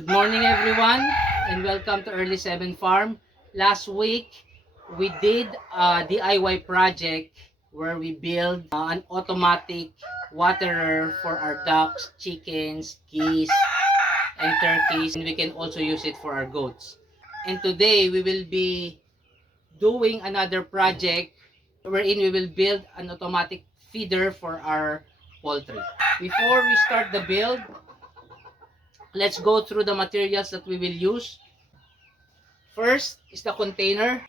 Good morning everyone and welcome to Early 7 Farm. Last week we did a DIY project where we built an automatic waterer for our ducks, chickens, geese, and turkeys, and we can also use it for our goats. And today we will be doing another project wherein we will build an automatic feeder for our poultry. Before we start the build, let's go through the materials that we will use. First is the container.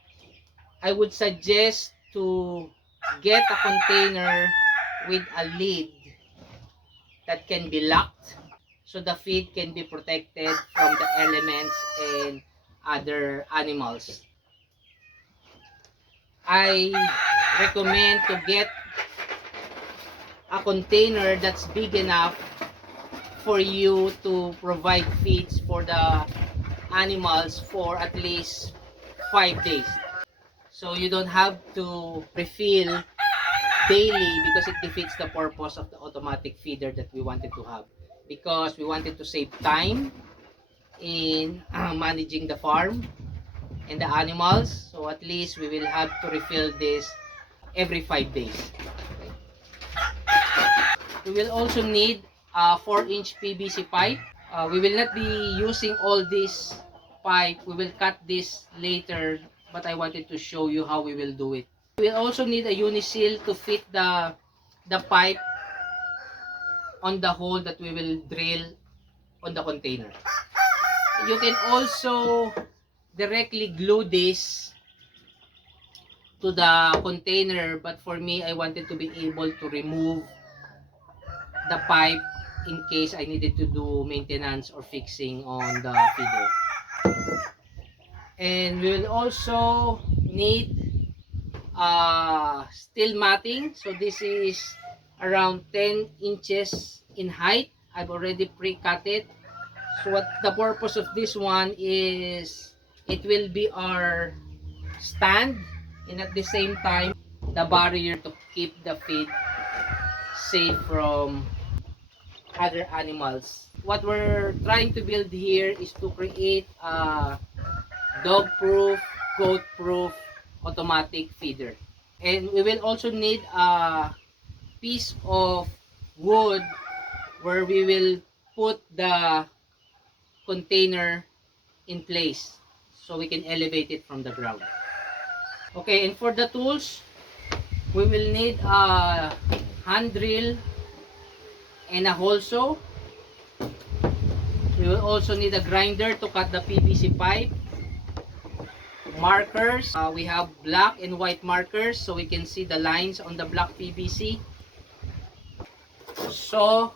I would suggest to get a container with a lid that can be locked so the feed can be protected from the elements and other animals. I recommend to get a container that's big enough for you to provide feeds for the animals for at least 5 days. So you don't have to refill daily because it defeats the purpose of the automatic feeder that we wanted to have. Because we wanted to save time in managing the farm and the animals. So at least we will have to refill this every 5 days. We will also need a 4-inch PVC pipe. We will not be using all this pipe. We will cut this later, but I wanted to show you how we will do it. We will also need a uniseal to fit the pipe on the hole that we will drill on the container. You can also directly glue this to the container, but for me, I wanted to be able to remove the pipe in case I needed to do maintenance or fixing on the feeder. And we will also need steel matting. So this is around 10 inches in height. I've already pre-cut it. So what the purpose of this one is, it will be our stand and at the same time the barrier to keep the feed safe from other animals. What we're trying to build here is to create a dog-proof, goat-proof automatic feeder. And we will also need a piece of wood where we will put the container in place so we can elevate it from the ground. Okay, and for the tools, we will need a hand drill and a hole saw. We will also need a grinder to cut the PVC pipe. Markers, we have black and white markers so we can see the lines on the black PVC. So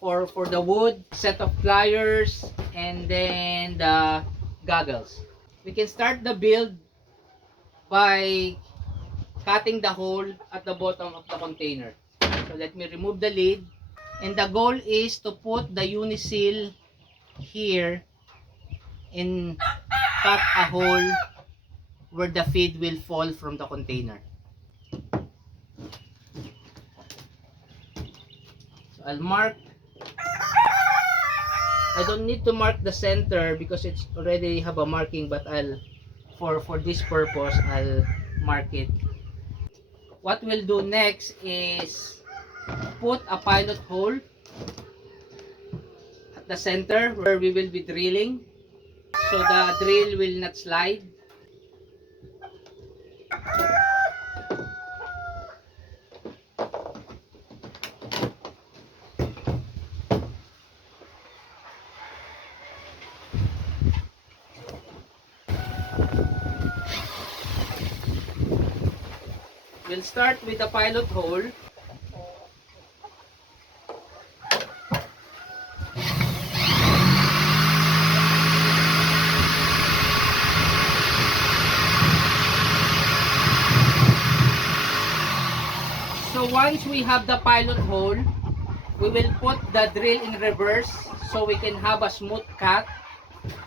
for the wood, set of pliers, and then the goggles. We can start the build by cutting the hole at the bottom of the container. So let me remove the lid, and the goal is to put the uniseal here and cut a hole where the feed will fall from the container. So I'll mark. I don't need to mark the center because it's already have a marking, but I'll for this purpose I'll mark it. What we'll do next is put a pilot hole at the center where we will be drilling so the drill will not slide. We'll start with the pilot hole. So once we have the pilot hole, we will put the drill in reverse so we can have a smooth cut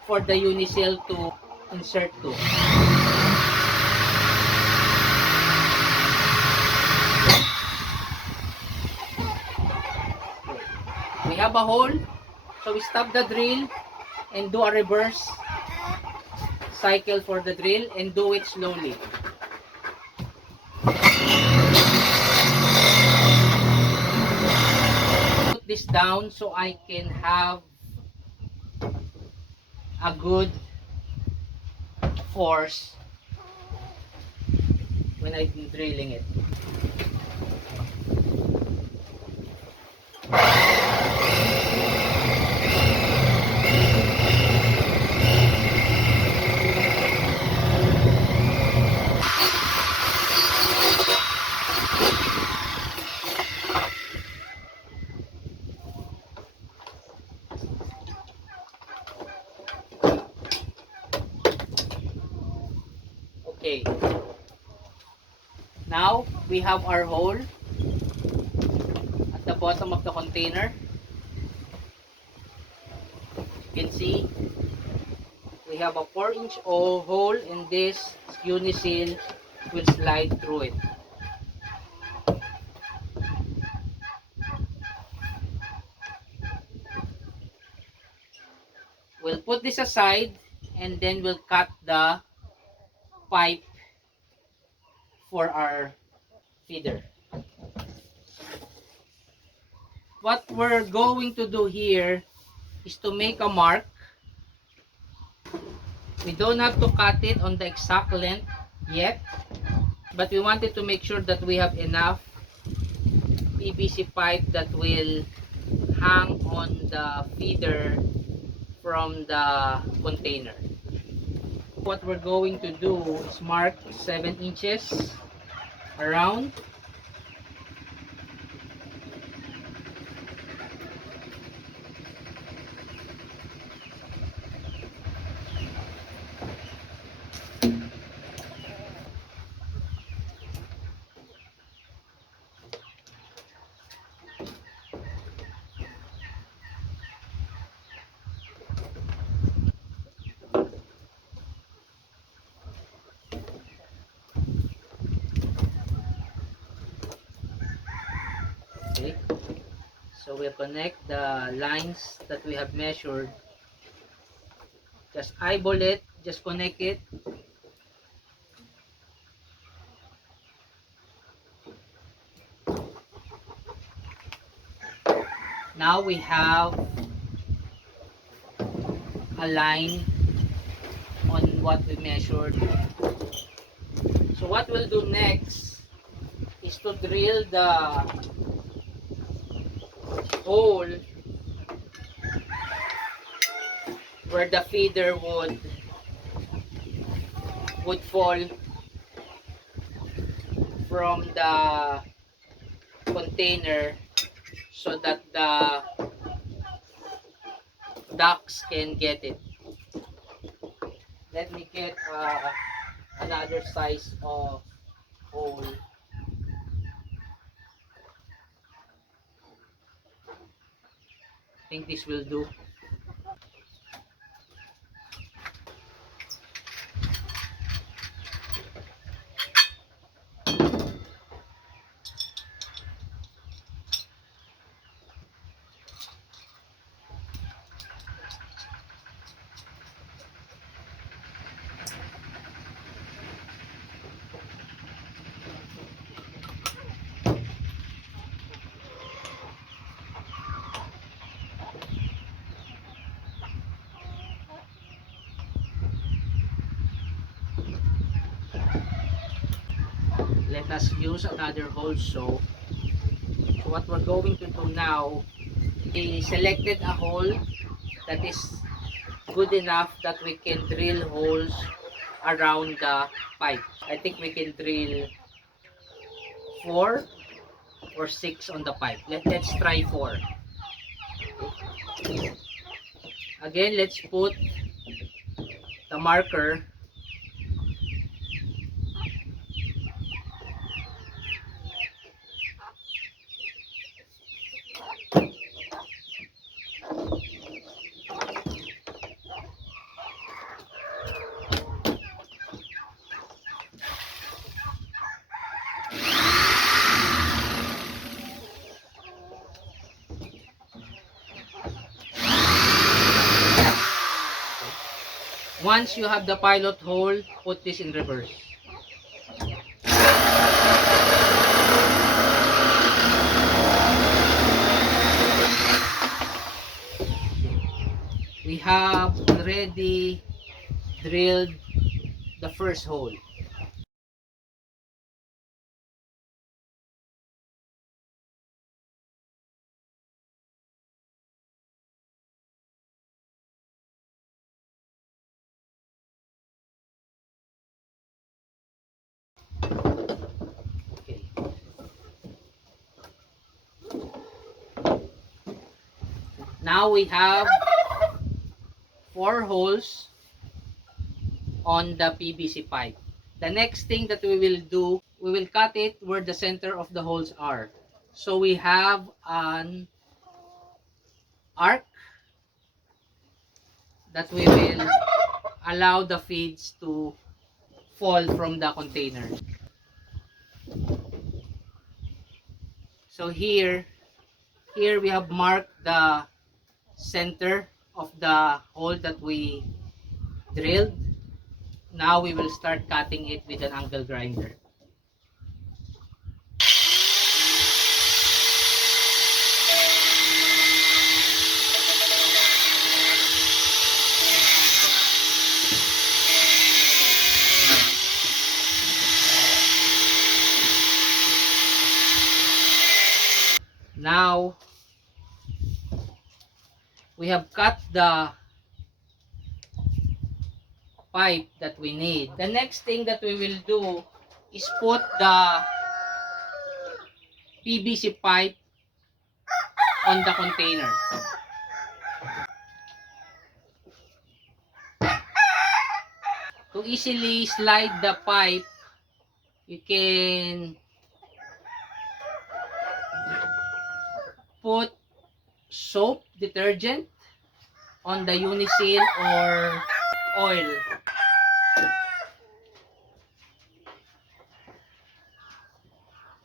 for the unisail to insert to. We have a hole, so we stop the drill and do a reverse cycle for the drill and do it slowly. Put this down so I can have a good force when I'm drilling it. Okay, now we have our hole at the bottom of the container. You can see we have a 4-inch hole, and this uniseal will slide through it. We'll put this aside and then we'll cut the pipe for our feeder. What we're going to do here is to make a mark. We don't have to cut it on the exact length yet, but we wanted to make sure that we have enough PVC pipe that will hang on the feeder from the container. What we're going to do is mark 7 inches around. Okay, so we'll connect the lines that we have measured. Just eyeball it, just connect it. Now we have a line on what we measured. So what we'll do next is to drill the hole where the feeder would fall from the container, so that the ducks can get it. Let me get another size of hole. I think this will do. Let us use another hole saw. So what we're going to do now, we selected a hole that is good enough that we can drill holes around the pipe. I think we can drill 4 or 6 on the pipe. Let's try 4. Again, let's put the marker. Once you have the pilot hole, put this in reverse. We have already drilled the first hole. Okay. Now we have 4 holes on the PVC pipe. The next thing that we will do, we will cut it where the center of the holes are. So we have an arc that we will allow the feeds to fall from the container. So here we have marked the center of the hole that we drilled. Now we will start cutting it with an angle grinder. Now we have cut the pipe that we need. The next thing that we will do is put the PVC pipe on the container. To easily slide the pipe, you can put soap detergent on the uniseal or oil.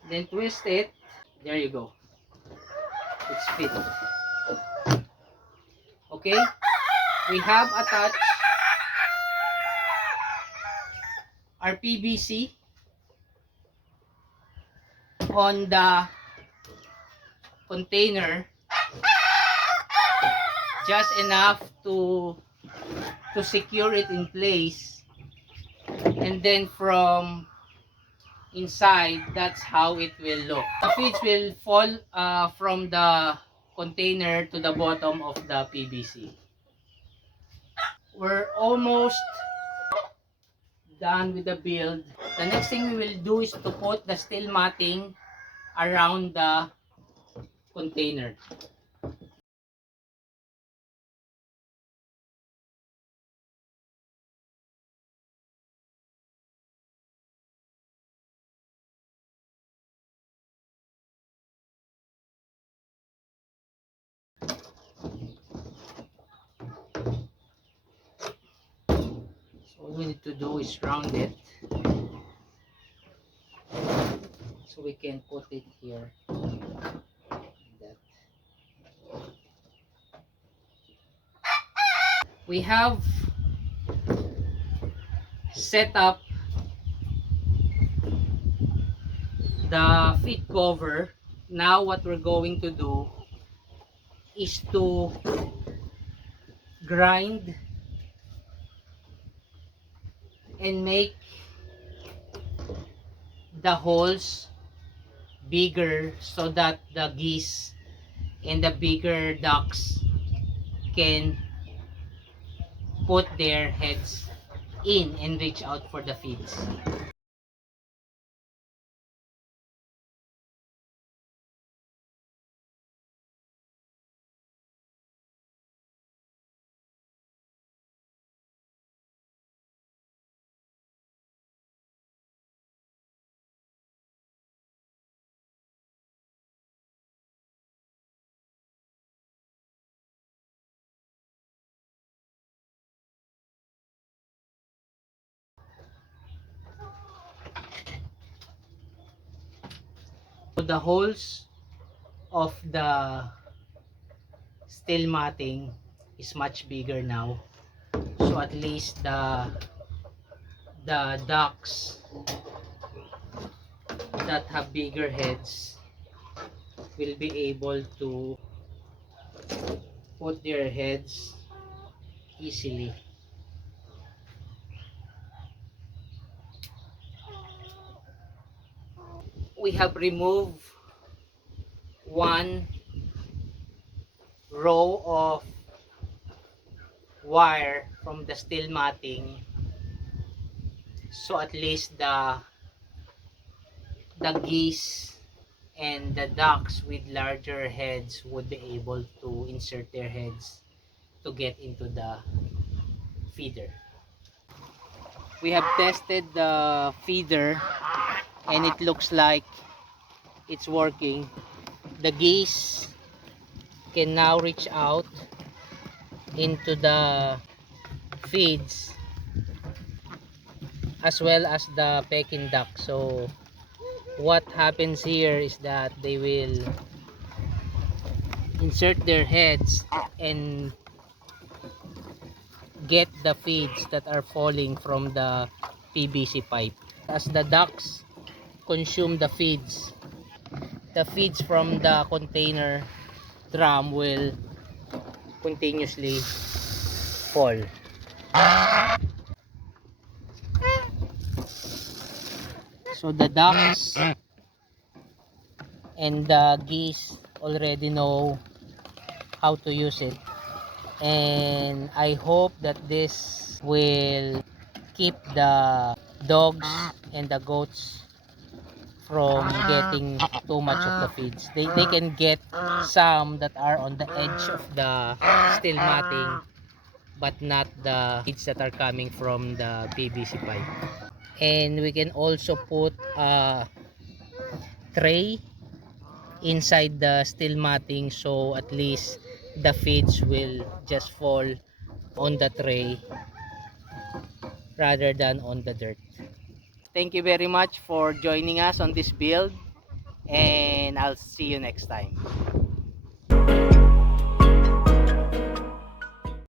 Then twist it. There you go. It's fit. Okay? We have attached our PVC on the container just enough to secure it in place, and then from inside, that's how it will look. The feeds will fall from the container to the bottom of the PVC. We're almost done with the build. The next thing we will do is to put the steel matting around the container. So all we need to do is round it so we can put it here. We have set up the feed cover. Now what we're going to do is to grind and make the holes bigger so that the geese and the bigger ducks can put their heads in and reach out for the feeds. So the holes of the steel matting is much bigger now. So So at least the ducks that have bigger heads will be able to put their heads easily. We have removed one row of wire from the steel matting, so at least the geese and the ducks with larger heads would be able to insert their heads to get into the feeder. We have tested the feeder and it looks like it's working. The geese can now reach out into the feeds as well as the Peking duck. So what happens here is that they will insert their heads and get the feeds that are falling from the PVC pipe. As the ducks consume the feeds from the container drum will continuously fall. So the ducks and the geese already know how to use it, and I hope that this will keep the dogs and the goats from getting too much of the feeds. They can get some that are on the edge of the steel matting, but not the feeds that are coming from the PVC pipe. And we can also put a tray inside the steel matting, so at least the feeds will just fall on the tray rather than on the dirt. Thank you very much for joining us on this build, and I'll see you next time.